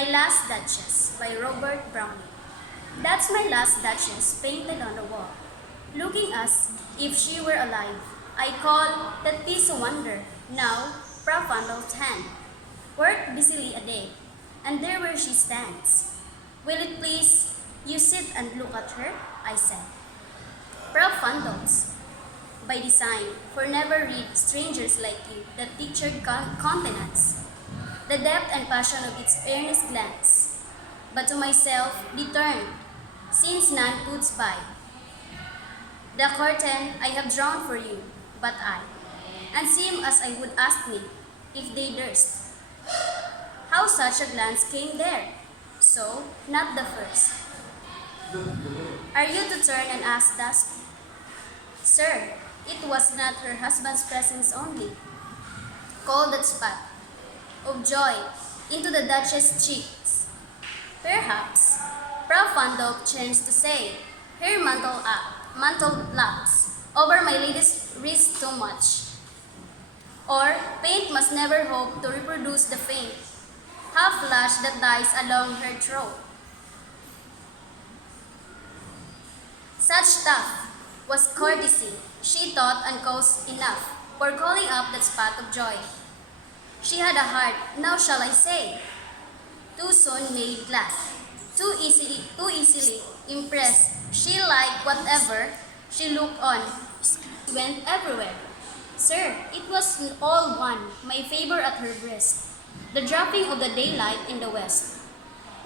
My Last Duchess by Robert Browning. That's my last Duchess painted on the wall, looking as if she were alive. I call that this a wonder. Now, Profandel's hand. Work busily a day, and there where she stands. Will it please you sit and look at her? I said. Profundals, by design, for never read strangers like you that pictured countenance, the depth and passion of its earnest glance. But to myself returned, since none puts by. The curtain I have drawn for you, but I, and seem as I would ask me, if they durst, how such a glance came there. So, not the first. Are you to turn and ask thus? Sir, it was not her husband's presence only. Call that spot of joy into the Duchess' cheeks. Perhaps, Profundo chanced to say, her mantle laps over my lady's wrist too much. Or paint must never hope to reproduce the faint half flash that dies along her throat. Such stuff was courtesy, she thought, and cause enough for calling up that spot of joy. She had a heart, now shall I say, too soon made glad, too easily impressed. She liked whatever she looked on, went everywhere. Sir, it was all one, my favor at her breast, the dropping of the daylight in the west,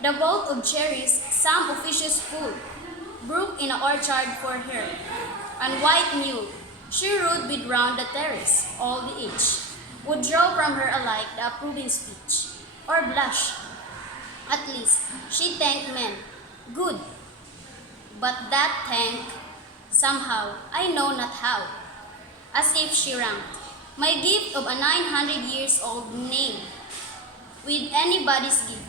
the vault of cherries, some officious food, brook in an orchard for her, and white mule, she rode with round the terrace, all the age, would draw from her alike the approving speech, or blush. At least, she thanked men, good, but that thank, somehow, I know not how, as if she ranked my gift of a 900 years old name with anybody's gift,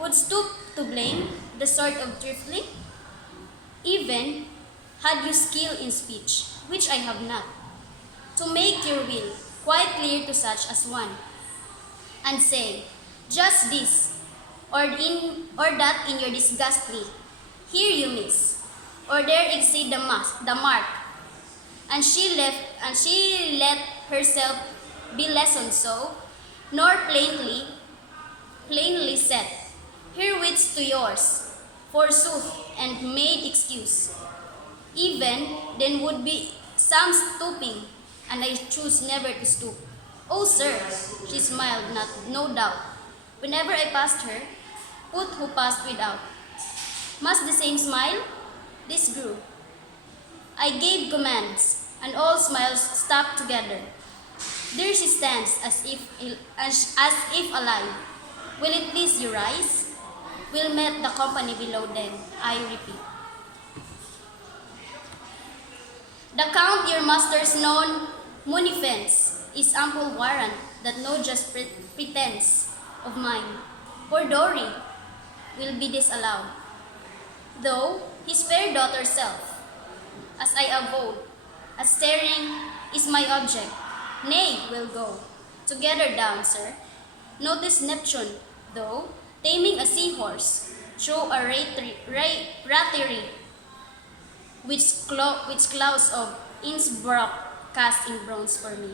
would stoop to blame the sort of thriftling? Even had you skill in speech, which I have not, to make your will quite clear to such as one, and say, just this, or that in your disgustly, here you miss, or there exceed the mark, and she let herself be lessoned so, nor plainly said, herewith to yours, forsooth, and made excuse. Even then would be some stooping, and I choose never to stoop. Oh, sir, she smiled, no doubt. Whenever I passed her, put who passed without. Must the same smile? This grew. I gave commands, and all smiles stopped together. There she stands, as if alive. Will it please you rise? We'll meet the company below then, I repeat. The count your master's known munificence is ample warrant that no just pretense of mine, for Dory, will be disallowed. Though his fair daughter's self, as I avowed, as staring is my object, nay, we'll go together down, sir. Notice Neptune, though, taming a seahorse, through a ratery which clouds of Innsbruck cast in bronze for me.